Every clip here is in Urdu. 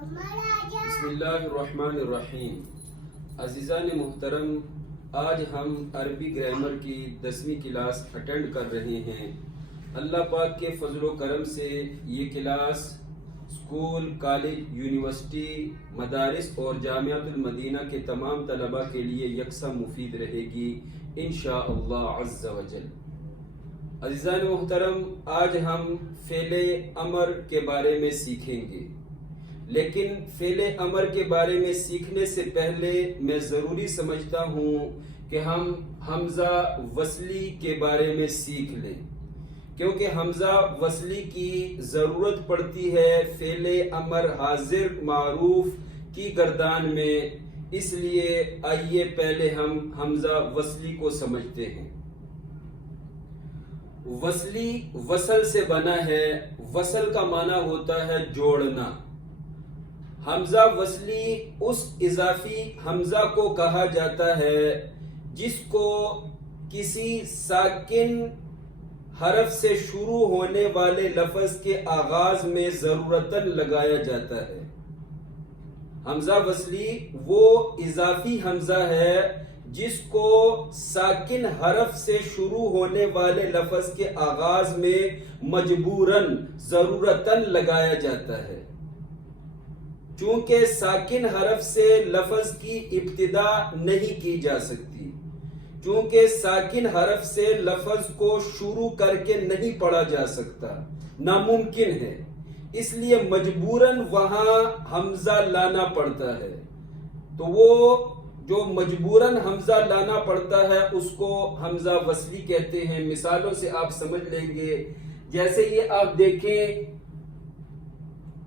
بسم اللہ الرحمن الرحیم۔ عزیزان محترم، آج ہم عربی گرامر کی 10ویں کلاس اٹینڈ کر رہے ہیں۔ اللہ پاک کے فضل و کرم سے یہ کلاس اسکول، کالج، یونیورسٹی، مدارس اور جامعۃ المدینہ کے تمام طلباء کے لیے یکساں مفید رہے گی انشاءاللہ عز و جل۔ عزیزان محترم، آج ہم فعل امر کے بارے میں سیکھیں گے، لیکن فعل امر کے بارے میں سیکھنے سے پہلے میں ضروری سمجھتا ہوں کہ ہم حمزہ وصلی کے بارے میں سیکھ لیں، کیونکہ حمزہ وصلی کی ضرورت پڑتی ہے فعل امر حاضر معروف کی گردان میں۔ اس لیے آئیے پہلے ہم حمزہ وصلی کو سمجھتے ہیں۔ وصلی وصل سے بنا ہے، وصل کا معنی ہوتا ہے جوڑنا۔ حمزہ وصلی اس اضافی حمزہ کو کہا جاتا ہے جس کو کسی ساکن حرف سے شروع ہونے والے لفظ کے آغاز میں ضرورتاً لگایا جاتا ہے۔ حمزہ وصلی وہ اضافی حمزہ ہے جس کو ساکن حرف سے شروع ہونے والے لفظ کے آغاز میں مجبوراً ضرورتاً لگایا جاتا ہے۔ چونکہ ساکن حرف سے لفظ کی ابتدا نہیں کی جا سکتی، چونکہ ساکن حرف سے لفظ کو شروع کر کے نہیں پڑھا جا سکتا، ناممکن ہے، اس لیے مجبوراً وہاں حمزہ لانا پڑتا ہے۔ تو وہ جو مجبوراً حمزہ لانا پڑتا ہے اس کو حمزہ وصلی کہتے ہیں۔ مثالوں سے آپ سمجھ لیں گے، جیسے یہ آپ دیکھیں،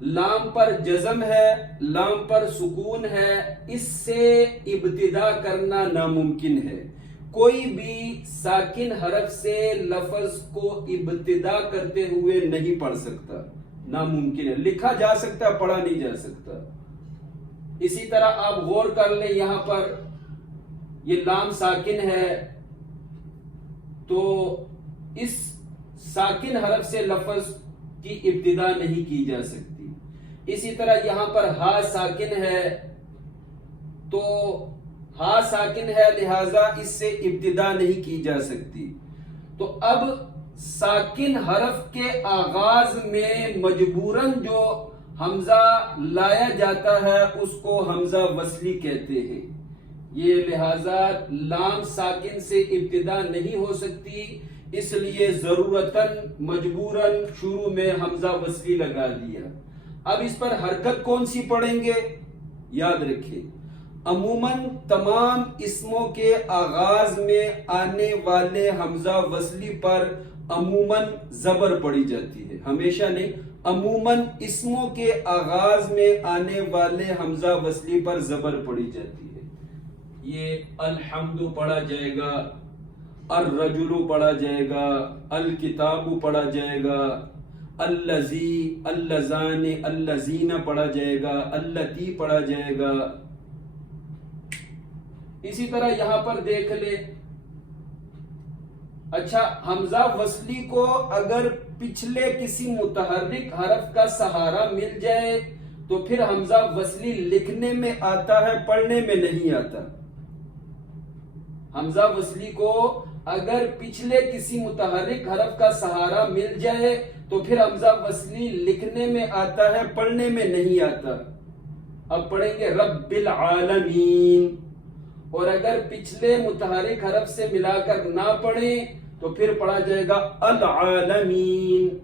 لام پر جزم ہے، لام پر سکون ہے، اس سے ابتدا کرنا ناممکن ہے۔ کوئی بھی ساکن حرف سے لفظ کو ابتدا کرتے ہوئے نہیں پڑھ سکتا، ناممکن ہے۔ لکھا جا سکتا ہے، پڑھا نہیں جا سکتا۔ اسی طرح آپ غور کر لیں، یہاں پر یہ لام ساکن ہے تو اس ساکن حرف سے لفظ کی ابتدا نہیں کی جا سکتی۔ اسی طرح یہاں پر ہا ساکن ہے تو ہا ساکن ہے، لہذا اس سے ابتدا نہیں کی جا سکتی۔ تو اب ساکن حرف کے آغاز میں مجبوراً جو حمزہ لایا جاتا ہے اس کو حمزہ وصلی کہتے ہیں۔ یہ لہذا لام ساکن سے ابتدا نہیں ہو سکتی، اس لیے ضرورتاً مجبوراً شروع میں حمزہ وصلی لگا دیا۔ اب اس پر حرکت کون سی پڑھیں گے؟ یاد رکھیں، عموماً تمام اسموں کے آغاز میں آنے والے حمزہ وصلی پر عموماً زبر پڑی جاتی ہے، ہمیشہ نہیں، عموماً اسموں کے آغاز میں آنے والے حمزہ وصلی پر زبر پڑی جاتی ہے۔ یہ الحمد پڑھا جائے گا، الرجل پڑھا جائے گا، الکتاب پڑھا جائے گا، الذی، اللذان، اللذین پڑھا جائے گا، اللتی پڑھا جائے گا۔ اسی طرح یہاں پر دیکھ لیں، اچھا، حمزہ وصلی کو اگر پچھلے کسی متحرک حرف کا سہارا مل جائے تو پھر حمزہ وصلی لکھنے میں آتا ہے، پڑھنے میں نہیں آتا۔ حمزہ وصلی کو اگر پچھلے کسی متحرک حرف کا سہارا مل جائے تو پھر حمزہ وصلی لکھنے میں آتا ہے، پڑھنے میں نہیں آتا۔ اب پڑھیں گے رب العالمین، اور اگر پچھلے متحرک حرف سے ملا کر نہ پڑھیں تو پھر پڑھا جائے گا العالمین۔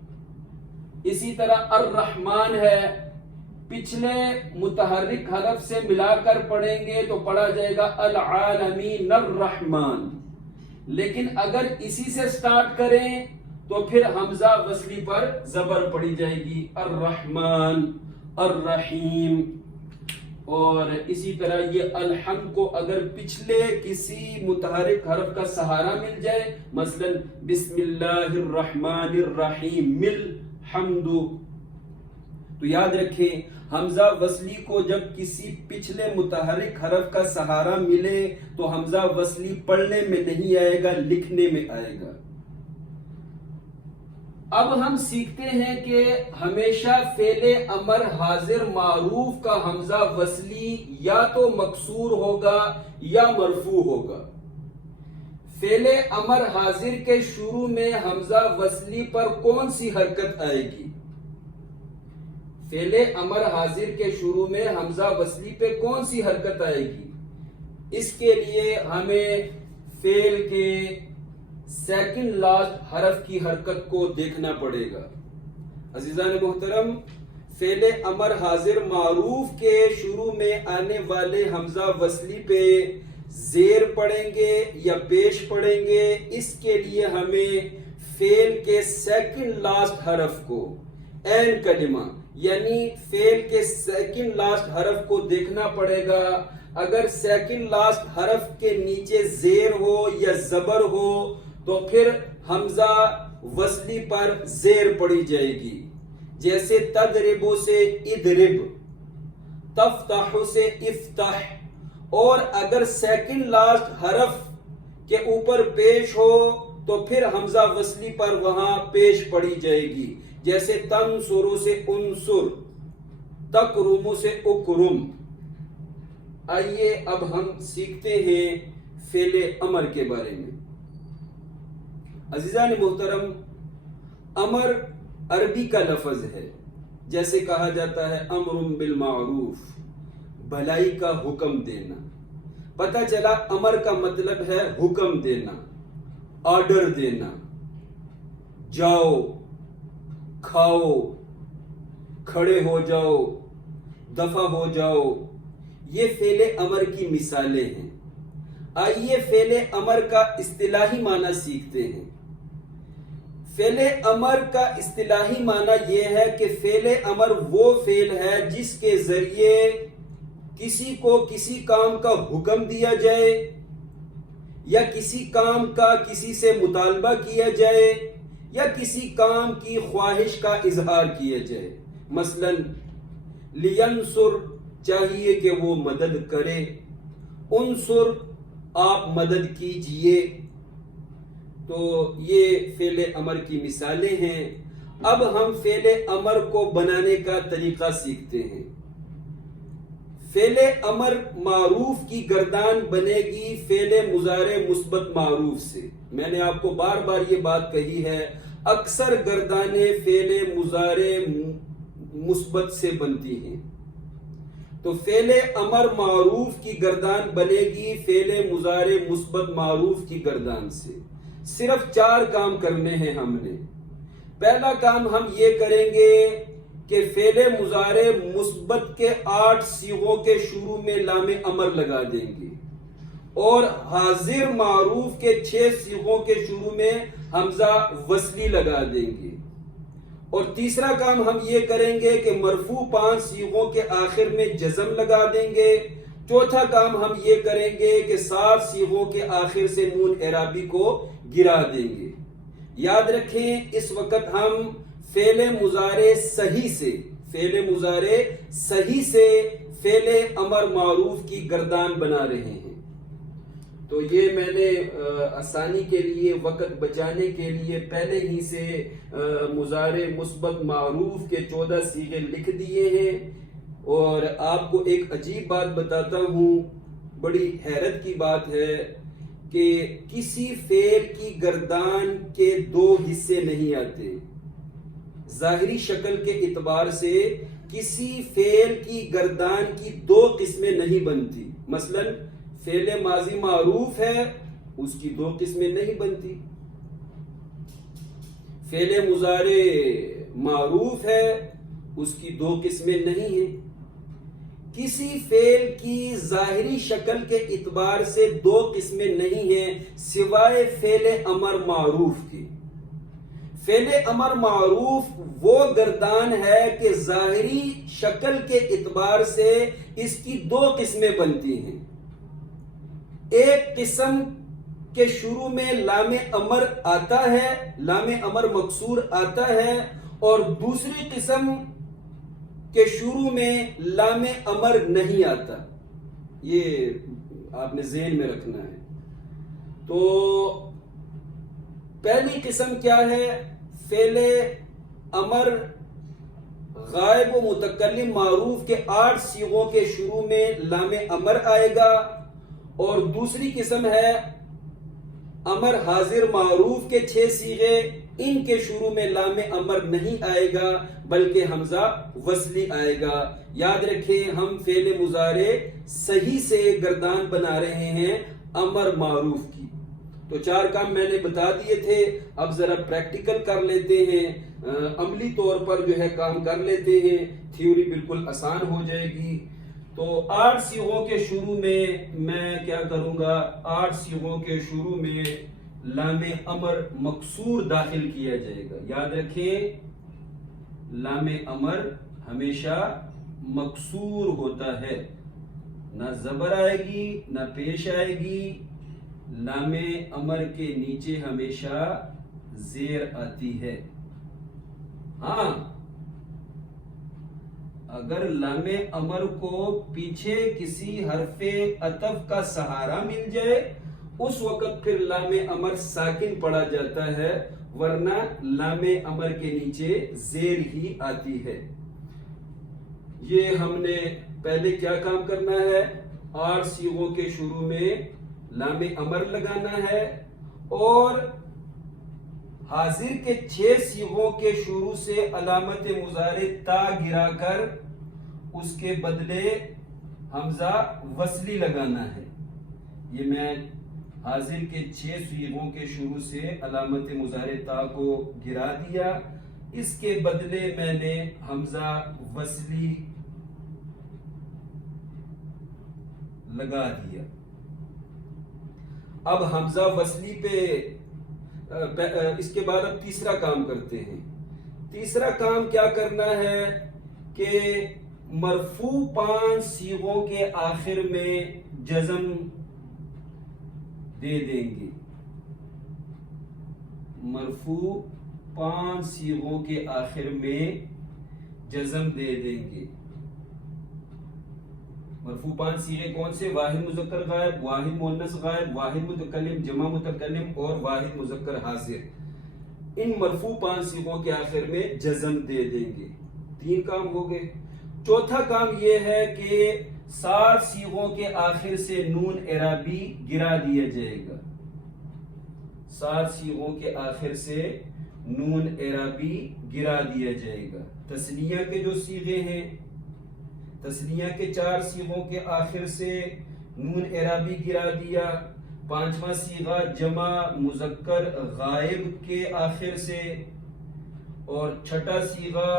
اسی طرح الرحمن ہے، پچھلے متحرک حرف سے ملا کر پڑھیں گے تو پڑھا جائے گا العالمین الرحمن۔ لیکن اگر اسی سے سٹارٹ کریں تو پھر حمزہ وصلی پر زبر پڑی جائے گی، الرحمن، الرحیم۔ اور اسی طرح یہ الحمد کو اگر پچھلے کسی متحرک حرف کا سہارا مل جائے، مثلا بسم اللہ الرحمن الرحیم، مل حمد، تو یاد رکھیں حمزہ وصلی کو جب کسی پچھلے متحرک حرف کا سہارا ملے تو حمزہ وصلی پڑھنے میں نہیں آئے گا، لکھنے میں آئے گا۔ اب ہم سیکھتے ہیں کہ ہمیشہ فعل امر حاضر معروف کا حمزہ وصلی یا تو مکسور ہوگا یا مرفوع ہوگا۔ فعل امر حاضر کے شروع میں حمزہ وصلی پر کون سی حرکت آئے گی؟ فعل امر حاضر کے شروع میں حمزہ وصلی پہ کون سی حرکت آئے گی؟ اس کے لیے ہمیں فعل کے سیکنڈ لاسٹ حرف کی حرکت کو دیکھنا پڑے گا۔ عزیزان محترم، فعل امر حاضر معروف کے شروع میں آنے والے حمزہ وصلی پہ زیر پڑیں گے یا پیش پڑیں گے، اس کے لیے ہمیں فعل کے سیکنڈ لاسٹ حرف کو عین کلمہ یعنی فعل کے سیکنڈ لاسٹ حرف کو دیکھنا پڑے گا۔ اگر سیکنڈ لاسٹ حرف کے نیچے زیر ہو یا زبر ہو تو پھر حمزہ وصلی پر زیر پڑی جائے گی، جیسے تضرب سے اضرب، تفتح سے افتح۔ اور اگر سیکنڈ لاسٹ حرف کے اوپر پیش ہو تو پھر حمزہ وصلی پر وہاں پیش پڑی جائے گی، جیسے تنصر سے انصر، تکرم سے اکرم۔ آئیے اب ہم سیکھتے ہیں فعل امر کے بارے میں۔ عزیزان محترم، امر عربی کا لفظ ہے، جیسے کہا جاتا ہے امر بالمعروف، بھلائی کا حکم دینا۔ پتہ چلا امر کا مطلب ہے حکم دینا، آرڈر دینا، جاؤ، کھاؤ، کھڑے ہو جاؤ، دفع ہو جاؤ، یہ فعل امر کی مثالیں ہیں۔ آئیے فعل امر کا اصطلاحی معنی سیکھتے ہیں۔ فعل امر کا اصطلاحی معنی یہ ہے کہ فعل امر وہ فعل ہے جس کے ذریعے کسی کو کسی کام کا حکم دیا جائے یا کسی کام کا کسی سے مطالبہ کیا جائے یا کسی کام کی خواہش کا اظہار کیا جائے۔ مثلا لینصر چاہیے کہ وہ مدد کرے، انصر آپ مدد کیجئے۔ تو یہ فعل امر کی مثالیں ہیں۔ اب ہم فعل امر کو بنانے کا طریقہ سیکھتے ہیں۔ فعل امر معروف کی گردان بنے گی فعل مضارع مثبت معروف سے۔ میں نے آپ کو بار بار یہ بات کہی ہے، اکثر گردانیں فعل مضارع مثبت سے بنتی ہیں۔ تو فعل امر معروف کی گردان بنے گی فعل مضارع مثبت معروف کی گردان سے۔ صرف 4 کام کرنے ہیں ہم نے۔ پہلا کام ہم یہ کریں گے کہ فعل مضارع مثبت کے 8 صیغوں کے شروع میں لام امر لگا دیں گے اور حاضر معروف کے 6 صیغوں کے شروع میں حمزہ وصلی لگا دیں گے۔ اور تیسرا کام ہم یہ کریں گے کہ مرفوع 5 صیغوں کے آخر میں جزم لگا دیں گے۔ چوتھا کام ہم یہ کریں گے کہ 7 صیغوں کے آخر سے نون اعرابی کو گرا دیں گے۔ یاد رکھیں اس وقت ہم فعل مضارع صحیح سے فعل امر معروف کی گردان بنا رہے ہیں۔ تو یہ میں نے آسانی کے لیے، وقت بچانے کے لیے پہلے ہی سے مضارع مثبت معروف کے 14 صیغے لکھ دیے ہیں۔ اور آپ کو ایک عجیب بات بتاتا ہوں، بڑی حیرت کی بات ہے کہ کسی فعل کی گردان کے 2 حصے نہیں آتے۔ ظاہری شکل کے اعتبار سے کسی فعل کی گردان کی 2 قسمیں نہیں بنتی۔ مثلا فعل ماضی معروف ہے، اس کی 2 قسمیں نہیں بنتی۔ فعل مضارع معروف ہے، اس کی 2 قسمیں نہیں ہیں۔ کسی فعل کی ظاہری شکل کے اعتبار سے 2 قسمیں نہیں ہیں سوائے فعل امر معروف کے۔ فعل امر معروف وہ گردان ہے کہ ظاہری شکل کے اعتبار سے اس کی 2 قسمیں بنتی ہیں۔ ایک قسم کے شروع میں لام امر آتا ہے، لام امر مکسور آتا ہے، اور دوسری قسم کے شروع میں لام امر نہیں آتا۔ یہ آپ نے ذہن میں رکھنا ہے۔ تو پہلی قسم کیا ہے؟ فعل امر غائب و متکلم معروف کے 8 صیغوں کے شروع میں لام امر آئے گا، اور دوسری قسم ہے امر حاضر معروف کے 6 صیغے، ان کے شروع میں لام امر نہیں آئے گا بلکہ حمزہ وصلی آئے گا۔ یاد رکھیں ہم فعل مضارع صحیح سے گردان بنا رہے ہیں امر معروف کی۔ تو 4 کام میں نے بتا دیے تھے، اب ذرا پریکٹیکل کر لیتے ہیں، عملی طور پر جو ہے کام کر لیتے ہیں، تھیوری بالکل آسان ہو جائے گی۔ تو 8 صیغوں کے شروع میں کیا کروں گا، 8 صیغوں کے شروع میں لام امر مکسور داخل کیا جائے گا۔ یاد رکھیں لام امر ہمیشہ مکسور ہوتا ہے، نہ زبر آئے گی نہ پیش آئے گی، لام امر کے نیچے ہمیشہ زیر آتی ہے۔ ہاں اگر لام امر کو پیچھے کسی حرف عطف کا سہارا مل جائے اس وقت پھر لام امر ساکن پڑھا جاتا ہے، ورنہ لام امر کے نیچے زیر ہی آتی ہے۔ یہ ہم نے پہلے کیا کام کرنا ہے، 8 صیغوں کے شروع میں لام امر لگانا ہے، اور حاضر کے 6 صیغوں کے شروع سے علامت مضارع تا گرا کر اس کے بدلے حمزہ وصلی لگانا ہے۔ یہ میں حاضر کے 6 صیغوں کے شروع سے علامت مضارع تا کو گرا دیا، اس کے بدلے میں نے حمزہ وصلی لگا دیا۔ اب حمزہ وصلی پہ اس کے بعد اب تیسرا کام کرتے ہیں۔ تیسرا کام کیا کرنا ہے کہ مرفوع 5 صیغوں کے آخر میں جزم دے دیں گے۔ مرفوع 5 صیغوں کے آخر میں جزم دے دیں گے۔ مرفوع 5 صیغے کون سے؟ واحد مذکر غائب، واحد مؤنث غائب، واحد متکلم، جمع متکلم اور واحد مذکر حاضر۔ ان مرفوع 5 صیغوں کے آخر میں جزم دے دیں گے۔ 3 کام ہو گئے۔ چوتھا کام یہ ہے کہ 7 صیغوں کے آخر سے نون اعرابی گرا دیا جائے گا۔ 7 صیغوں کے آخر سے نون اعرابی گرا دیا جائے گا۔ تثنیہ کے جو صیغے ہیں، تثنیہ کے 4 صیغوں کے آخر سے نون اعرابی گرا دیا۔ 5واں صیغہ جمع مذکر غائب کے آخر سے، اور 6واں صیغہ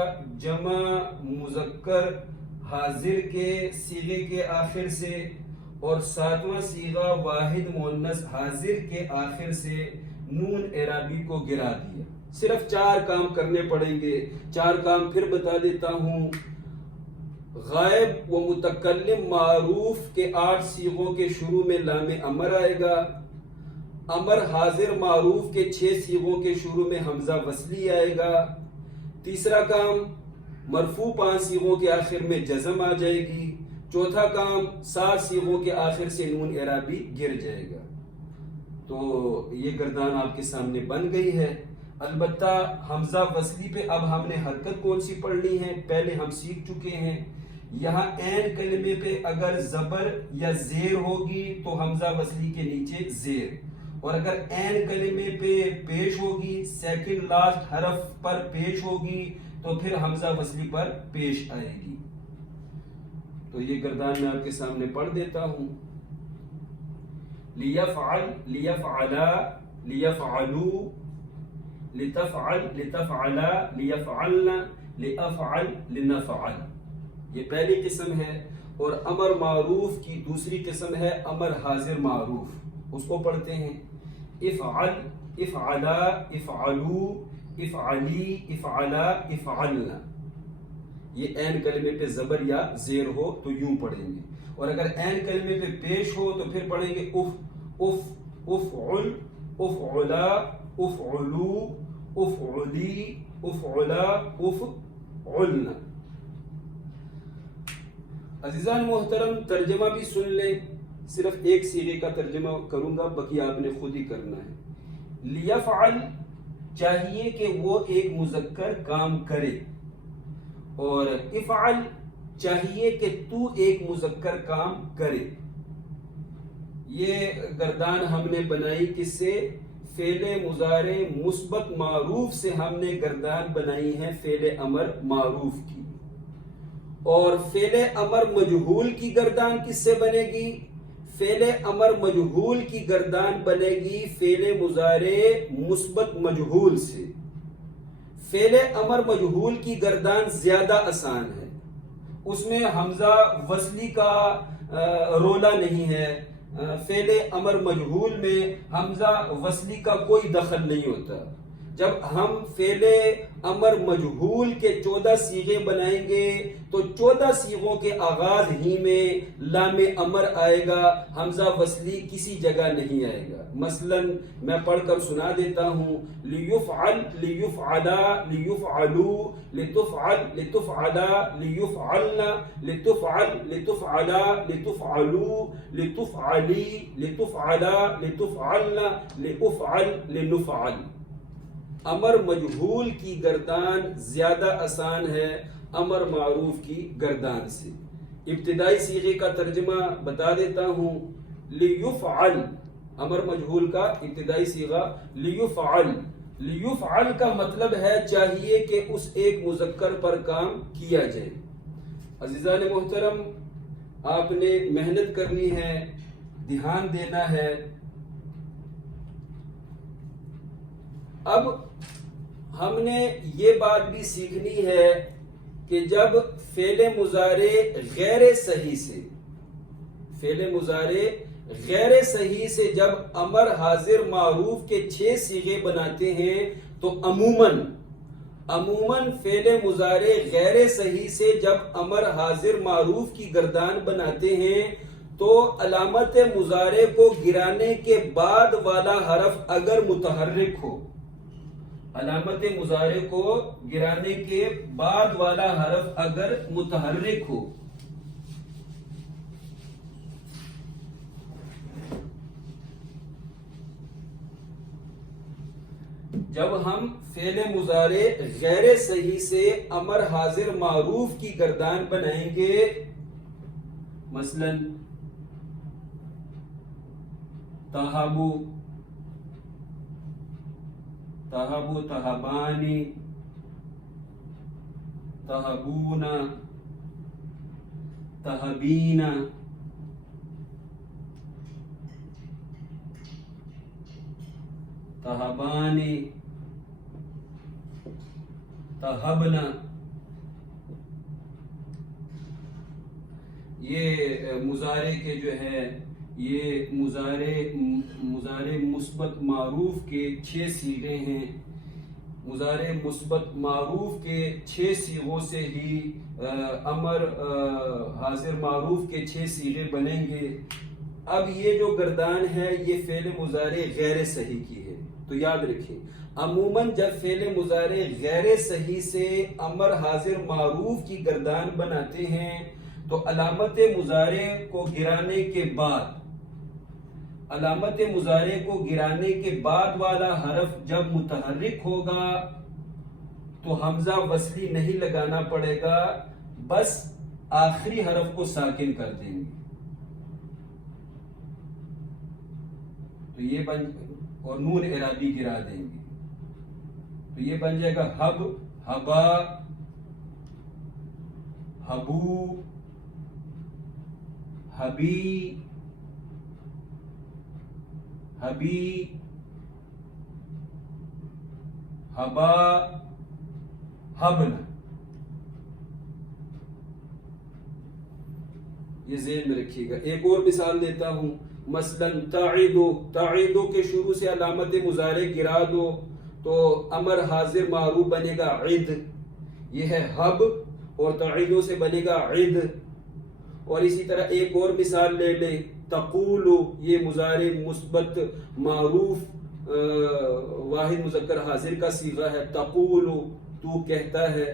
جمع مذکر حاضر کے صیغے کے آخر سے، اور 7واں صیغہ واحد مؤنث حاضر کے آخر سے نون اعرابی کو گرا دیا۔ صرف 4 کام کرنے پڑیں گے۔ 4 کام پھر بتا دیتا ہوں۔ غائب و متکلم معروف کے 8 صیغوں کے شروع میں لام امر آئے گا۔ امر حاضر معروف کے 6 صیغوں کے شروع میں حمزہ وصلی آئے گا۔ تیسرا کام مرفوع 5 صیغوں کے آخر میں جزم آ جائے گی۔ چوتھا کام 7 صیغوں کے آخر سے نون اعرابی گر جائے گا۔ تو یہ گردان آپ کے سامنے بن گئی ہے۔ البتہ حمزہ وصلی پہ اب ہم نے حرکت کون سی پڑھنی ہے، پہلے ہم سیکھ چکے ہیں۔ یہاں عین کلمے پہ اگر زبر یا زیر ہوگی تو حمزہ وصلی کے نیچے زیر، اور اگر عین کلمے پہ پیش ہوگی، سیکنڈ لاسٹ حرف پر پیش ہوگی تو پھر حمزہ وصلی پر پیش آئے گی۔ تو یہ گردان میں آپ کے سامنے پڑھ دیتا ہوں۔ لیفعل، لیفعلا، لیفعلو، لتفعل، لتفعلا، لیفعلن، لافعل، لنفعل۔ یہ پہلی قسم ہے، اور امر معروف کی دوسری قسم ہے امر حاضر معروف، اس کو پڑھتے ہیں۔ افعل، افعلا، افعلو، افعلی، افعلا، افعلن۔ یہ عین کلمے پہ زبر یا زیر ہو تو یوں پڑھیں گے، اور اگر عین کلمے پہ پیش ہو تو پھر پڑھیں گے اف، اف، افعل، افعلا، افعلو، افعلی، افعلا، افعلن۔ عزیزان محترم، ترجمہ بھی سن لیں، صرف ایک صیغے کا ترجمہ کروں گا، باقی آپ نے خود ہی کرنا ہے۔ لیفعل چاہیے کہ وہ ایک مذکر کام کرے، اور افعل چاہیے کہ تو ایک مذکر کام کرے۔ یہ گردان ہم نے بنائی کس سے؟ فعل مضارع مثبت معروف سے ہم نے گردان بنائی ہے فعل امر معروف کی۔ اور فعل امر مجہول کی گردان کس سے بنے گی؟ فعل امر مجہول کی گردان بنے گی فعل مضارع مثبت مجہول سے۔ فعل امر مجہول کی گردان زیادہ آسان ہے، اس میں حمزہ وصلی کا رولا نہیں ہے۔ فعل امر مجہول میں حمزہ وصلی کا کوئی دخل نہیں ہوتا۔ جب ہم فعل امر مجہول کے 14 صیغے بنائیں گے تو 14 صیغوں کے آغاز ہی میں لام امر آئے گا، حمزہ وصلی کسی جگہ نہیں آئے گا۔ مثلا میں پڑھ کر سنا دیتا ہوں، لیفعل، لیفعلا، لیفعلو، لتفعل، لتفعلا، لیفعلنا، لتفعل، لتفعلا، لتفعلو، لتفعلی، لتفعلا، لتفعلنا، لأفعل، لنفعل۔ امر مجہول کی گردان زیادہ آسان ہے امر معروف کی گردان سے۔ ابتدائی صیغے کا ترجمہ بتا دیتا ہوں، لیفعل، امر مجہول کا ابتدائی صیغہ لیفعل۔ لیفعل کا مطلب ہے چاہیے کہ اس ایک مذکر پر کام کیا جائے۔ عزیزان محترم، آپ نے محنت کرنی ہے، دھیان دینا ہے۔ اب ہم نے یہ بات بھی سیکھنی ہے کہ جب فعل مضارع غیر صحیح سے، فعل مضارع غیر صحیح سے جب امر حاضر معروف کے 6 صیغے بناتے ہیں تو عموماً فعل مضارع غیر صحیح سے جب امر حاضر معروف کی گردان بناتے ہیں تو علامت مضارع کو گرانے کے بعد والا حرف اگر متحرک ہو، علامت مضارع کو گرانے کے بعد والا حرف اگر متحرک ہو، جب ہم فعل مضارع غیر صحیح سے امر حاضر معروف کی گردان بنائیں گے، مثلا تہابو، تہبو، تہبانی، تہبونا، تہبینا، تہبانی، تہبنا، یہ مضارع کے جو ہے یہ مضارع مثبت معروف کے 6 صیغے ہیں۔ مضارع مثبت معروف کے 6 صیغوں سے ہی امر حاضر معروف کے 6 صیغے بنیں گے۔ اب یہ جو گردان ہے یہ فعل مضارع غیر صحیح کی ہے، تو یاد رکھیں عموماً جب فعل مضارع غیر صحیح سے امر حاضر معروف کی گردان بناتے ہیں تو علامت مضارع کو گرانے کے بعد، علامت مضارع کو گرانے کے بعد والا حرف جب متحرک ہوگا تو حمزہ وصلی نہیں لگانا پڑے گا، بس آخری حرف کو ساکن کر دیں گے۔ تو یہ اور نون اعرابی گرا دیں گے، تو یہ بن جائے گا حب، حبا، حبو، حبی، حبی، حبا، حبنا۔ یہ ذہن میں رکھیے گا۔ ایک اور مثال دیتا ہوں، مثلا تعیدو، تعیدو کے شروع سے علامت مضارع گرا دو تو امر حاضر معروف بنے گا عد، یہ ہے حب، اور تعیدو سے بنے گا عد۔ اور اسی طرح ایک اور مثال لے لیں، تقولو، یہ مضارع مثبت معروف واحد مذکر حاضر کا صیغہ ہے، تقولو تو کہتا ہے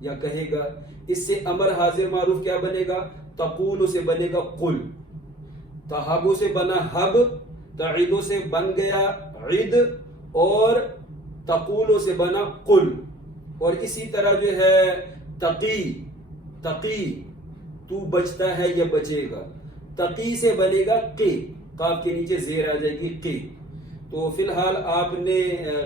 یا کہے گا۔ اس سے امر حاضر معروف کیا بنے گا؟ تقولو سے بنے گا قل، تہابو سے بنا حب، تعیدو سے بن گیا عد، اور تقولو سے بنا قل، اور اسی طرح جو ہے تقی، تقی تو بچتا ہے یا بچے گا، تقی سے بنے گا قی، قاف کے نیچے زیر آ جائے گی قی۔ تو فی الحال آپ نے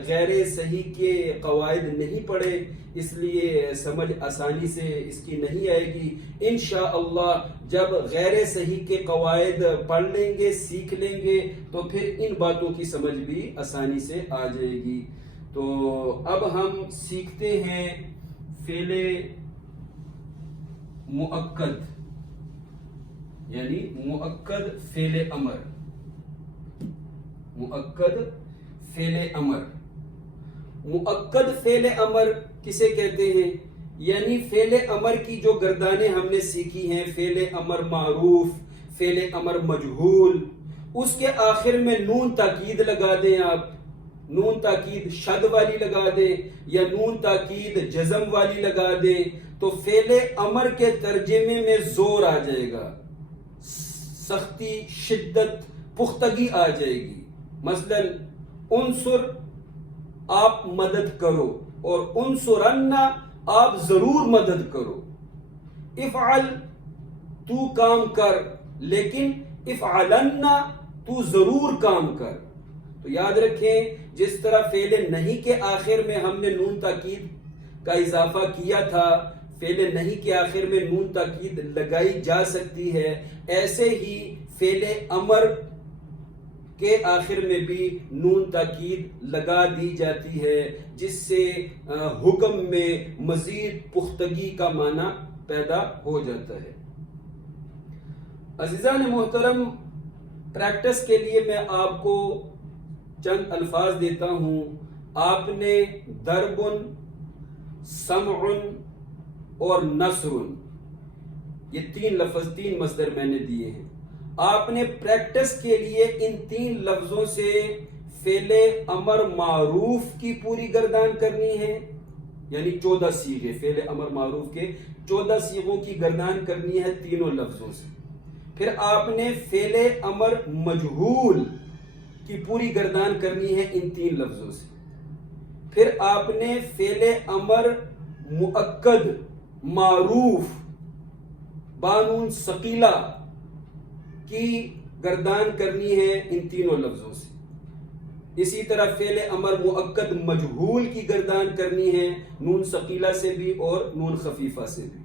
غیر صحیح کے قواعد نہیں پڑھے، اس لیے سمجھ آسانی سے اس کی نہیں آئے گی۔ انشاءاللہ جب غیر صحیح کے قواعد پڑھ لیں گے، سیکھ لیں گے، تو پھر ان باتوں کی سمجھ بھی آسانی سے آ جائے گی۔ تو اب ہم سیکھتے ہیں فعل مؤکد، یعنی مؤکد فعل امر، مؤکد فعل امر۔ مؤکد فعل امر کسے کہتے ہیں؟ یعنی فعل امر کی جو گردانیں ہم نے سیکھی ہیں، فعل امر معروف، فعل امر مجہول، اس کے آخر میں نون تاکید لگا دیں آپ، نون تاکید شد والی لگا دیں یا نون تاکید جزم والی لگا دیں، تو فعل امر کے ترجمے میں زور آ جائے گا، سختی، شدت، پختگی آ جائے گی۔ مثلا انصر آپ مدد کرو، اور انصرن آپ ضرور مدد کرو۔ افعل تو کام کر، لیکن افعلن تو ضرور کام کر۔ تو یاد رکھیں جس طرح فعل نہیں کے آخر میں ہم نے نون تاکید کا اضافہ کیا تھا، فعل نہیں کے آخر میں نون تاکید لگائی جا سکتی ہے، ایسے ہی فعل امر کے آخر میں بھی نون تاکید لگا دی جاتی ہے، جس سے حکم میں مزید پختگی کا معنی پیدا ہو جاتا ہے۔ عزیزان محترم، پریکٹس کے لیے میں آپ کو چند الفاظ دیتا ہوں۔ آپ نے ضرب، سمع اور نصر، یہ تین لفظ، تین مصدر میں نے دیے ہیں۔ آپ نے پریکٹس کے لیے ان تین لفظوں سے فعل امر معروف کی پوری گردان کرنی ہے، یعنی 14 صیغے، فعل امر معروف کے 14 صیغوں کی گردان کرنی ہے تینوں لفظوں سے۔ پھر آپ نے فعل امر مجہول کی پوری گردان کرنی ہے ان تین لفظوں سے۔ پھر آپ نے فعل امر مؤکد معروف بانون ثقیلہ کی گردان کرنی ہے ان تینوں لفظوں سے۔ اسی طرح فعل امر مؤکد مجہول کی گردان کرنی ہے نون ثقیلہ سے بھی اور نون خفیفہ سے بھی۔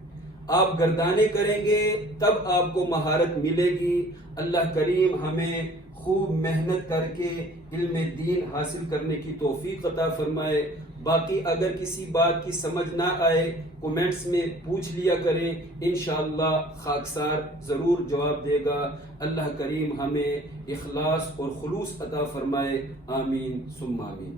آپ گردانے کریں گے تب آپ کو مہارت ملے گی۔ اللہ کریم ہمیں خوب محنت کر کے علم دین حاصل کرنے کی توفیق عطا فرمائے۔ باقی اگر کسی بات کی سمجھ نہ آئے کومنٹس میں پوچھ لیا کریں، انشاءاللہ خاکسار ضرور جواب دے گا۔ اللہ کریم ہمیں اخلاص اور خلوص عطا فرمائے، آمین ثم آمین۔